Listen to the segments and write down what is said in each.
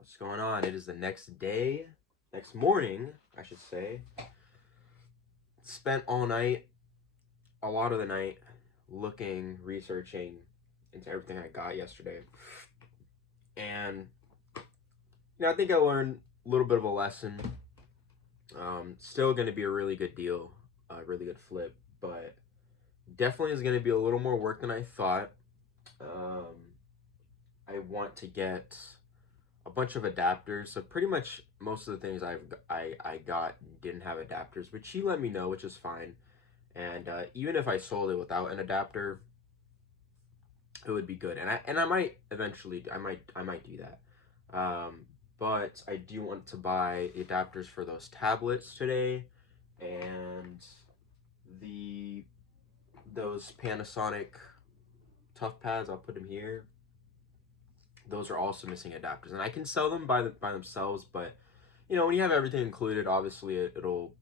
What's going on? It is the next morning, I should say. Spent all night, a lot of the night, researching into everything I got yesterday. And, I think I learned a little bit of a lesson. Still going to be a really good deal, a really good flip, but definitely is going to be a little more work than I thought. I want to get a bunch of adapters. So pretty much most of the things I got didn't have adapters, but she let me know, which is fine. And even if I sold it without an adapter, it would be good. And I might eventually I might do that. But I do want to buy the adapters for those tablets today, and the those Panasonic Tough Pads. I'll put them here. Those are also missing adapters, and I can sell them by themselves. But when you have everything included, obviously it'll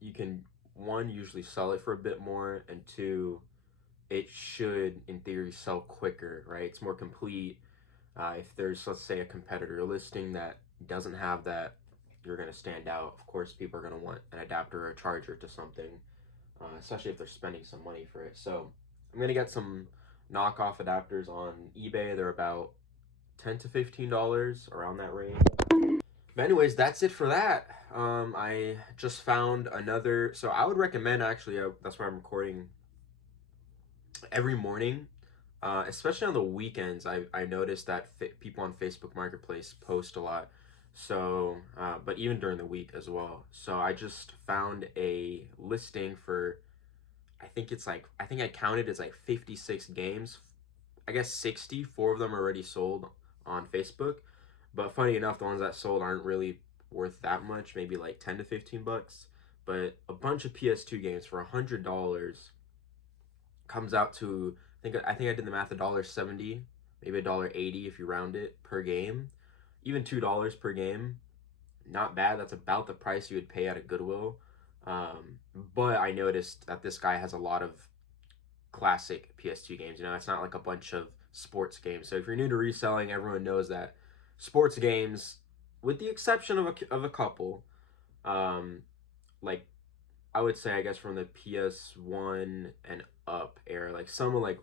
you can one usually sell it for a bit more, and two, it should in theory sell quicker, right? It's more complete. If there's, let's say, a competitor listing that doesn't have that, you're going to stand out. Of course, people are going to want an adapter or a charger to something, especially if they're spending some money for it. So I'm going to get some knockoff adapters on eBay. They're about $10 to $15, around that range. But anyways, that's it for that. I just found another. So I would recommend, actually. That's why I'm recording every morning, especially on the weekends. I noticed that people on Facebook Marketplace post a lot. So, but even during the week as well. So I just found a listing for. I think I counted it's like 56 games. I guess 64 of them are already sold on Facebook. But funny enough, the ones that sold aren't really worth that much, maybe like 10 to 15 bucks. But a bunch of PS2 games for $100 comes out to, I think I did the math, $1.70, maybe $1.80 if you round it per game. Even $2 per game, not bad. That's about the price you would pay at a Goodwill. But I noticed that this guy has a lot of classic PS2 games. It's not like a bunch of sports games. So if you're new to reselling, everyone knows that sports games, with the exception of a couple, um, like I would say, I guess from the PS1 and up era, like some of like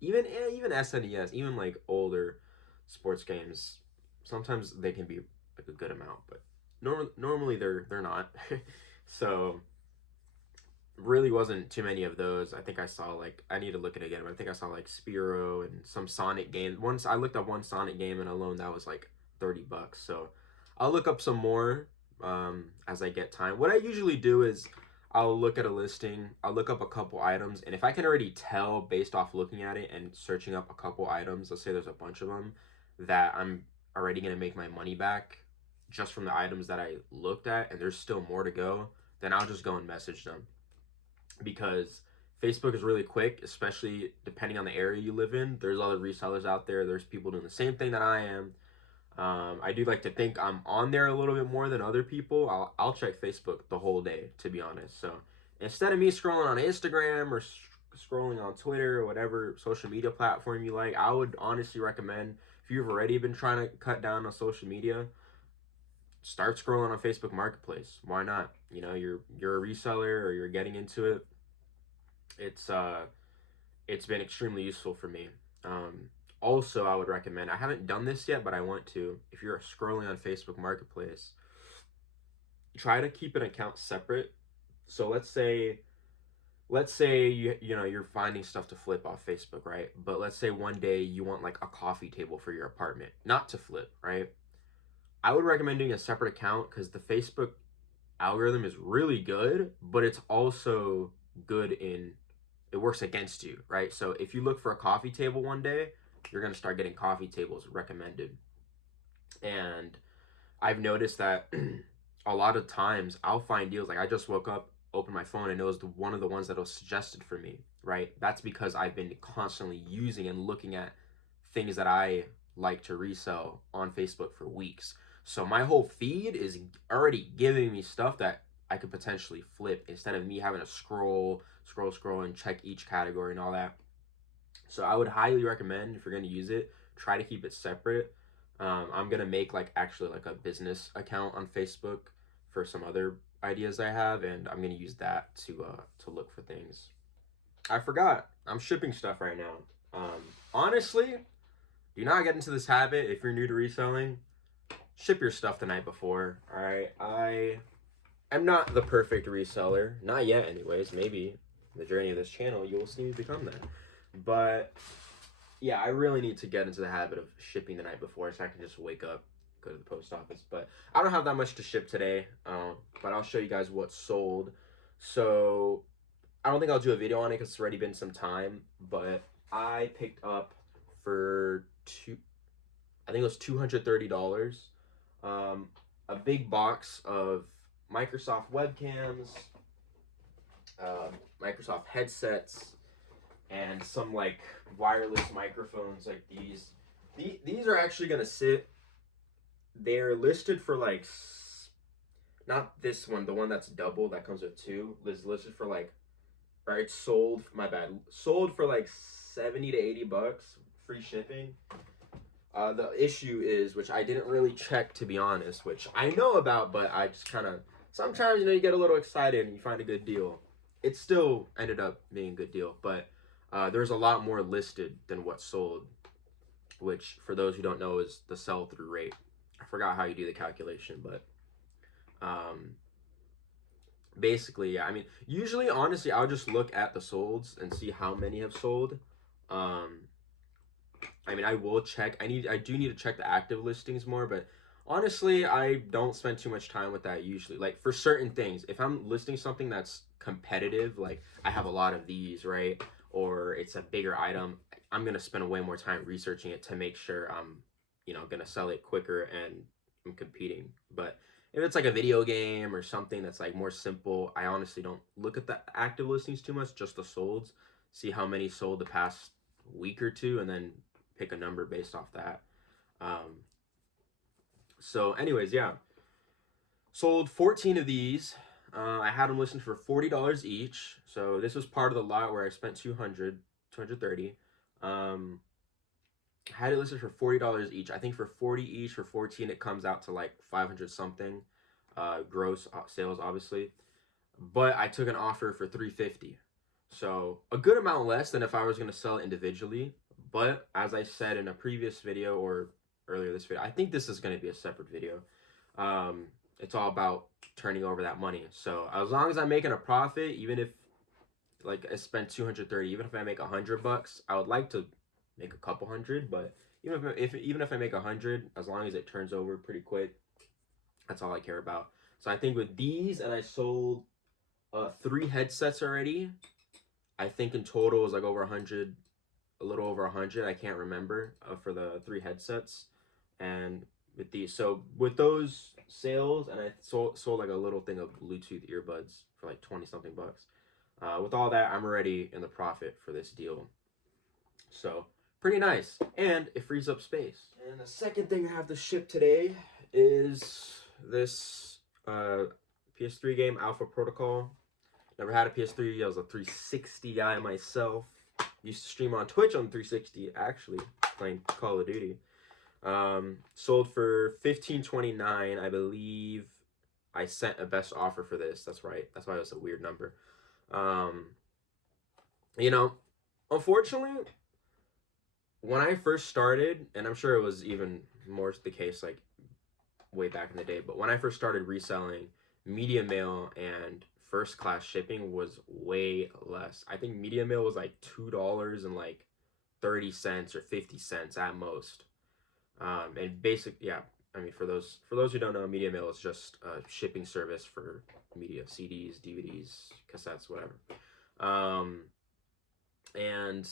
even SNES, even like older sports games, sometimes they can be like a good amount, but normally they're not. So really wasn't too many of those. I think I saw, like, I need to look at it again, but I think I saw like Spyro and some Sonic game. Once I looked up one Sonic game, and alone that was like $30. So I'll look up some more as I get time. What I usually do is I'll look at a listing, I'll look up a couple items, and if I can already tell based off looking at it and searching up a couple items, let's say there's a bunch of them that I'm already gonna make my money back just from the items that I looked at, and there's still more to go, then I'll just go and message them, because Facebook is really quick, especially depending on the area you live in. There's other resellers out there. There's people doing the same thing that I am. I do like to think I'm on there a little bit more than other people. I'll check Facebook the whole day, to be honest. So instead of me scrolling on Instagram or scrolling on Twitter or whatever social media platform you like, I would honestly recommend, if you've already been trying to cut down on social media, start scrolling on Facebook Marketplace. Why not? You're a reseller or you're getting into it. It's it's been extremely useful for me. Also, I would recommend, I haven't done this yet, but I want to. If you're scrolling on Facebook Marketplace, try to keep an account separate. So let's say you're finding stuff to flip off Facebook, right? But let's say one day you want like a coffee table for your apartment, not to flip, right? I would recommend doing a separate account, because the Facebook algorithm is really good, but it's also good in, it works against you, right? So if you look for a coffee table one day, you're going to start getting coffee tables recommended. And I've noticed that a lot of times I'll find deals, like I just woke up, opened my phone, and it was one of the ones that was suggested for me, right? That's because I've been constantly using and looking at things that I like to resell on Facebook for weeks. So my whole feed is already giving me stuff that I could potentially flip, instead of me having to scroll, and check each category and all that. So I would highly recommend, if you're going to use it, try to keep it separate. I'm gonna make like actually like a business account on Facebook for some other ideas I have, and I'm gonna use that to look for things. I forgot. I'm shipping stuff right now. Honestly, do not get into this habit if you're new to reselling. Ship your stuff the night before. All right. I'm not the perfect reseller, not yet, anyways. Maybe in the journey of this channel, you will see me become that. But yeah, I really need to get into the habit of shipping the night before, so I can just wake up, go to the post office. But I don't have that much to ship today. But I'll show you guys what sold. So I don't think I'll do a video on it because it's already been some time. But I picked up for I think it was $230. A big box of Microsoft webcams, Microsoft headsets, and some like wireless microphones like these. These are actually gonna sit. They're listed for like, not this one, the one that's double that comes with two is listed for like, right? Sold, my bad, sold for like 70 to 80 bucks, free shipping. The issue is, which I didn't really check to be honest, which I know about, but I just kind of, sometimes, you get a little excited and you find a good deal. It still ended up being a good deal, but there's a lot more listed than what sold, which for those who don't know is the sell-through rate. I forgot how you do the calculation, but basically, yeah. I mean, usually, honestly, I'll just look at the solds and see how many have sold. I mean, I will check. I do need to check the active listings more, but honestly, I don't spend too much time with that usually. Like for certain things, if I'm listing something that's competitive, like I have a lot of these, right? Or it's a bigger item, I'm gonna spend way more time researching it to make sure I'm, gonna sell it quicker and I'm competing. But if it's like a video game or something that's like more simple, I honestly don't look at the active listings too much, just the solds, see how many sold the past week or two, and then pick a number based off that. So anyways, yeah, sold 14 of these. I had them listed for $40 each. So this was part of the lot where I spent 230. I had it listed for $40 each. I think for 40 each, for 14 it comes out to like 500 something gross sales, obviously. But I took an offer for 350. So a good amount less than if I was going to sell it individually. But as I said in a previous video or earlier this video, I think this is going to be a separate video. It's all about turning over that money. So as long as I'm making a profit, even if like I spent 230, even if I make $100, I would like to make a couple hundred. But even if I make 100, as long as it turns over pretty quick, that's all I care about. So I think with these, and I sold 3 headsets already. I think in total it was like over 100, a little over 100. I can't remember for the 3 headsets. And with these, so with those sales, and I sold like a little thing of Bluetooth earbuds for like 20 something bucks. With all that, I'm already in the profit for this deal. So pretty nice, and it frees up space. And the second thing I have to ship today is this PS3 game, Alpha Protocol. Never had a PS3. I was a 360 guy myself. Used to stream on Twitch on 360, actually, playing Call of Duty. Sold for $15.29, I believe. I sent a best offer for this. That's right. That's why it was a weird number. Unfortunately, when I first started, and I'm sure it was even more the case like way back in the day, but when I first started reselling, media mail and first class shipping was way less. I think media mail was like $2 and like 30 cents or 50 cents at most. And yeah, I mean, for those who don't know, media mail is just a shipping service for media, CDs, DVDs, cassettes, whatever. And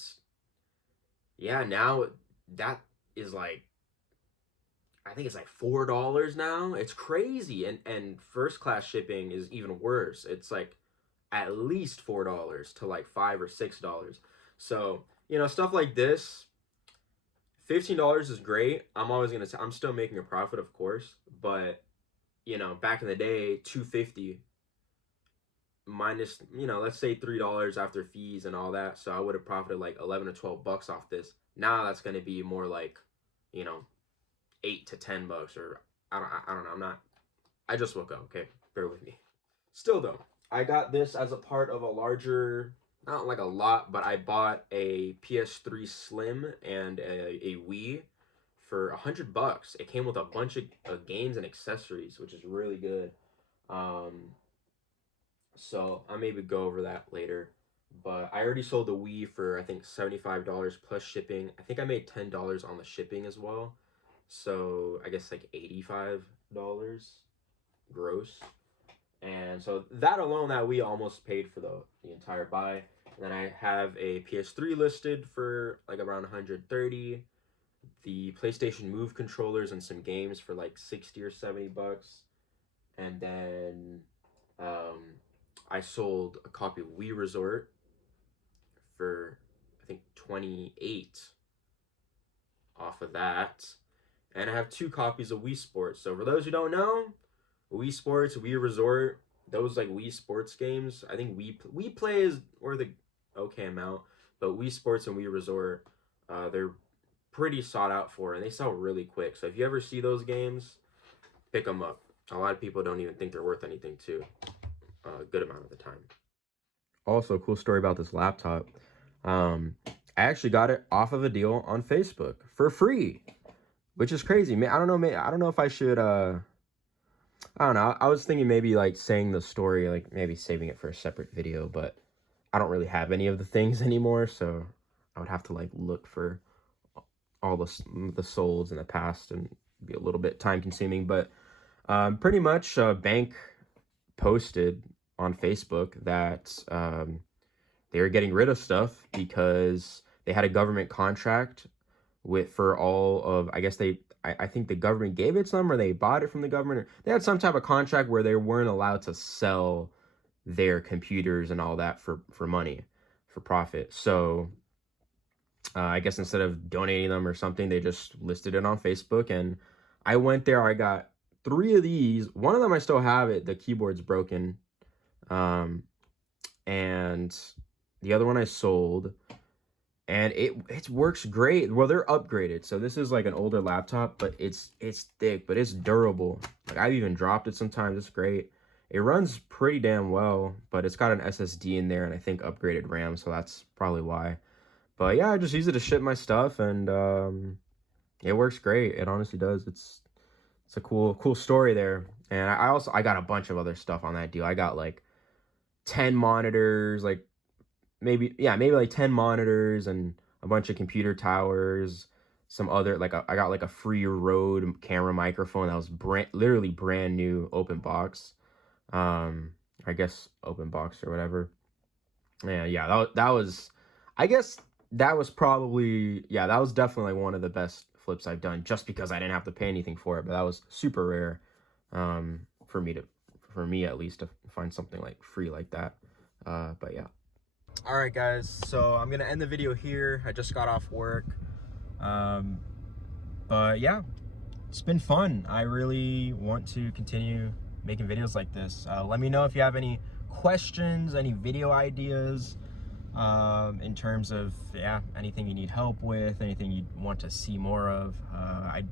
yeah, now that is like, I think it's like $4 now. It's crazy. And first class shipping is even worse. It's like at least $4 to like $5 or $6. So, stuff like this, $15 is great. I'm still making a profit, of course, but back in the day, $250 minus, let's say $3 after fees and all that. So I would have profited like 11 or 12 bucks off this. Now that's going to be more like, $8 to $10, or I don't know. I just woke up. Okay, bear with me. Still though, I got this as a part of a larger, not like a lot, but I bought a PS3 Slim and a Wii for $100. It came with a bunch of games and accessories, which is really good. So I'll maybe go over that later. But I already sold the Wii for, I think, $75 plus shipping. I think I made $10 on the shipping as well. So I guess like $85 gross. And so that alone, that Wii almost paid for the entire buy. And then I have a PS3 listed for like around 130. The PlayStation Move controllers and some games for like 60 or 70 bucks. And then I sold a copy of Wii Resort for, I think, 28 off of that. And I have 2 copies of Wii Sports. So for those who don't know, Wii Sports, Wii Resort, those like Wii Sports games, I think Wii Play is or the okay amount, but Wii Sports and Wii Resort, they're pretty sought out for, and they sell really quick. So if you ever see those games, pick them up. A lot of people don't even think they're worth anything too, a good amount of the time. Also, cool story about this laptop. I actually got it off of a deal on Facebook for free, which is crazy. I don't know if I should, I don't know. I was thinking maybe like saying the story, like maybe saving it for a separate video, but I don't really have any of the things anymore, so I would have to like look for all the solds in the past and be a little bit time consuming. But pretty much bank posted on Facebook that they were getting rid of stuff because they had a government contract for all of, I guess I think the government gave it some, or they bought it from the government. They had some type of contract where they weren't allowed to sell their computers and all that for money, for profit. So I guess instead of donating them or something, they just listed it on Facebook. And I went there. I got 3 of these. One of them I still have it. The keyboard's broken. And the other one I sold. And it works great. Well, they're upgraded. So this is like an older laptop, but it's thick, but it's durable. Like I've even dropped it sometimes. It's great. It runs pretty damn well, but it's got an SSD in there and I think upgraded RAM, so that's probably why. But yeah, I just use it to ship my stuff, and it works great. It honestly does. It's a cool story there. And I got a bunch of other stuff on that deal. I got like 10 monitors, like maybe like 10 monitors and a bunch of computer towers, some other, like I got like a free Rode camera microphone that was literally brand new, open box. I guess open box or whatever. Yeah, that was, I guess that was probably, yeah, that was definitely like one of the best flips I've done, just because I didn't have to pay anything for it. But that was super rare, for me at least, to find something like free like that. But yeah. All right, guys, so I'm gonna end the video here. I just got off work, but yeah, it's been fun. I really want to continue making videos like this. Let me know if you have any questions, any video ideas, in terms of, yeah, anything you need help with, anything you want to see more of. I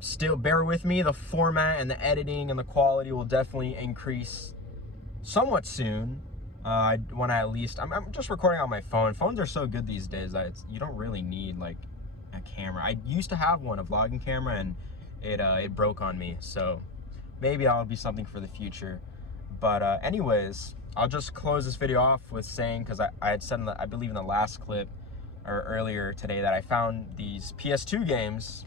still, bear with me, the format and the editing and the quality will definitely increase somewhat soon. When I at least, I'm just recording on my phone. Phones are so good these days that you don't really need like a camera. I used to have one, a vlogging camera, and it broke on me. So maybe that'll be something for the future. But anyways, I'll just close this video off with saying, because I had said, I believe in the last clip or earlier today, that I found these PS2 games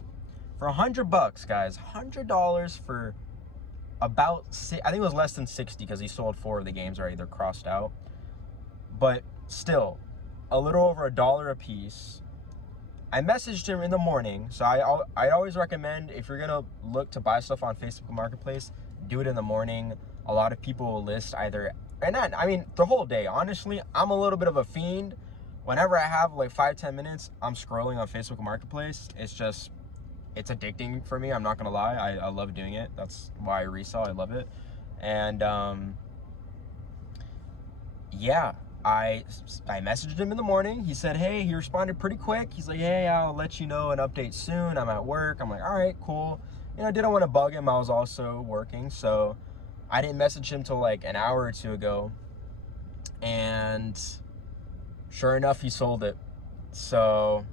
for $100, guys. $100 for about, I think it was less than 60 because he sold 4 of the games already. They're crossed out, but still a little over $1 a piece. I messaged him in the morning. So I always recommend, if you're gonna look to buy stuff on Facebook Marketplace, do it in the morning. A lot of people will list either, and then, I mean, the whole day. Honestly, I'm a little bit of a fiend. Whenever I have like 5-10 minutes, I'm scrolling on Facebook Marketplace. It's addicting for me. I'm not gonna lie. I love doing it. That's why I resell. I love it. And yeah, I messaged him in the morning. He said, hey, he responded pretty quick. He's like, hey, I'll let you know an update soon. I'm at work. I'm like, all right, cool. You know, I didn't want to bug him. I was also working, so I didn't message him till like an hour or two ago. And sure enough, he sold it. So,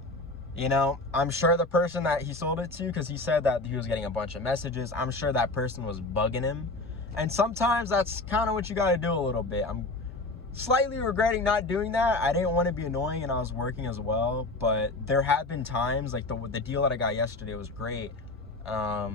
you know, I'm sure the person that he sold it to, because he said that he was getting a bunch of messages, I'm sure that person was bugging him. And sometimes that's kind of what you got to do a little bit. I'm slightly regretting not doing that. I didn't want to be annoying and I was working as well, but there have been times, like the deal that I got yesterday was great. But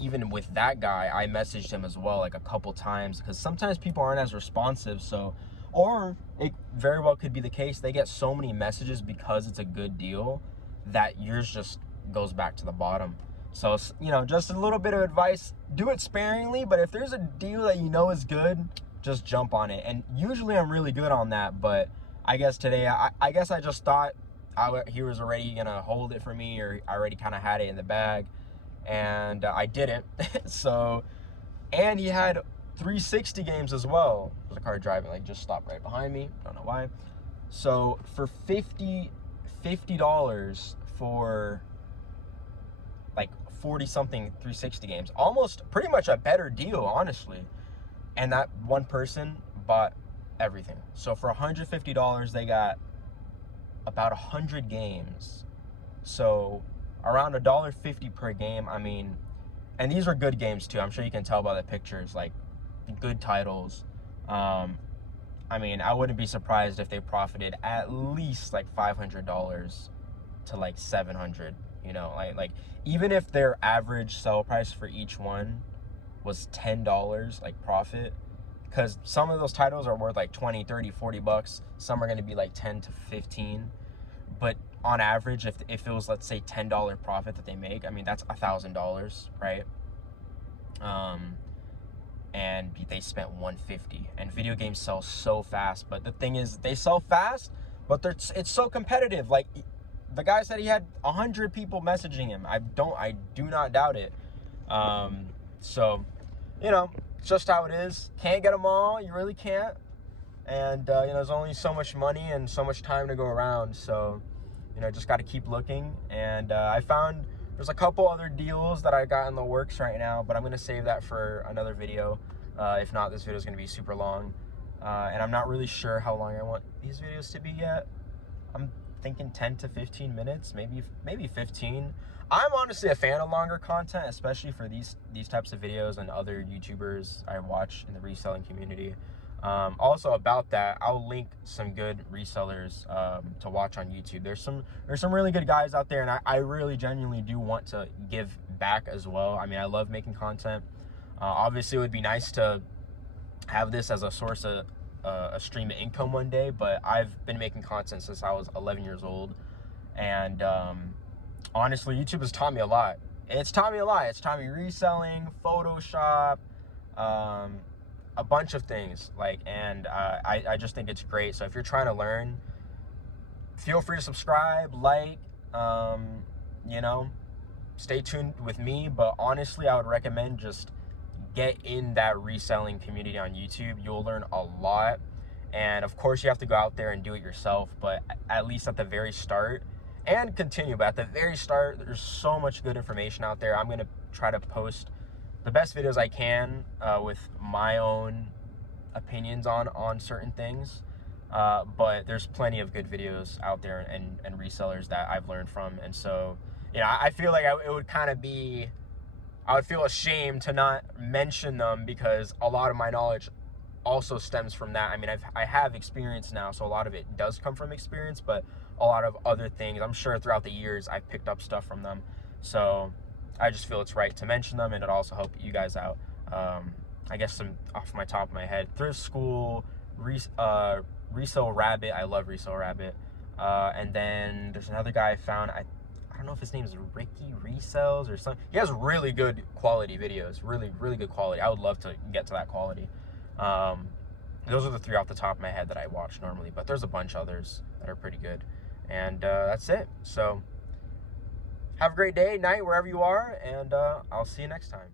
even with that guy, I messaged him as well like a couple times, because sometimes people aren't as responsive. So, or it very well could be the case they get so many messages because it's a good deal that yours just goes back to the bottom. So, you know, just a little bit of advice, do it sparingly, but if there's a deal that you know is good, just jump on it. And usually I'm really good on that, but I guess today, I guess I just thought he was already gonna hold it for me, or I already kind of had it in the bag, and I didn't. So, and he had 360 games as well. There's a car driving, like just stopped right behind me, don't know why. So for $50 for like 40 something 360 games, almost pretty much a better deal, honestly. And that one person bought everything. So for $150, they got about 100 games. So around $1.50 per game. I mean, and these were good games too. I'm sure you can tell by the pictures, like good titles. I mean, I wouldn't be surprised if they profited at least like $500 to like $700. You know, like even if their average sell price for each one was $10 like profit, because some of those titles are worth like 20, 30, 40 bucks. Some are going to be like 10 to 15. But on average, if it was, let's say, $10 profit that they make, I mean, that's $1,000, right? And they spent $150. And video games sell so fast. But the thing is, they sell fast, but it's so competitive. Like, the guy said he had 100 people messaging him. I do not doubt it. So, you know, it's just how it is. Can't get them all. You really can't. And, you know, there's only so much money and so much time to go around. So, you know, just got to keep looking. And I found there's a couple other deals that I got in the works right now, but I'm going to save that for another video. If not, this video is going to be super long. And I'm not really sure how long I want these videos to be yet. I'm thinking 10 to 15 minutes, maybe 15. I'm honestly a fan of longer content, especially for these types of videos and other YouTubers I watch in the reselling community. Also about that, I'll link some good resellers to watch on YouTube. There's some really good guys out there, and I really genuinely do want to give back as well. I mean, I love making content. Obviously, it would be nice to have this as a source of a stream of income one day, but I've been making content since I was 11 years old, and honestly, YouTube has taught me a lot. It's taught me a lot. It's taught me reselling, Photoshop, a bunch of things. And I just think it's great. So if you're trying to learn, feel free to subscribe, like, you know, stay tuned with me. But honestly, I would recommend just get in that reselling community on YouTube. You'll learn a lot. And of course, you have to go out there and do it yourself. But at least at the very start, and continue, but at the very start, there's so much good information out there. I'm going to try to post the best videos I can with my own opinions on certain things. But there's plenty of good videos out there and resellers that I've learned from. And so, you know, I feel like it would kind of be, I would feel ashamed to not mention them, because a lot of my knowledge also stems from that. I mean, I have experience now, so a lot of it does come from experience, but a lot of other things, I'm sure throughout the years, I've picked up stuff from them. So I just feel it's right to mention them, and it also help you guys out. I guess some off my top of my head, Thrift School, Resell Rabbit. I love Resell Rabbit. And then there's another guy I found. I don't know if his name is Ricky Resells or something. He has really good quality videos, really, really good quality. I would love to get to that quality. Those are the three off the top of my head that I watch normally, but there's a bunch others that are pretty good. And that's it. So have a great day, night, wherever you are, and I'll see you next time.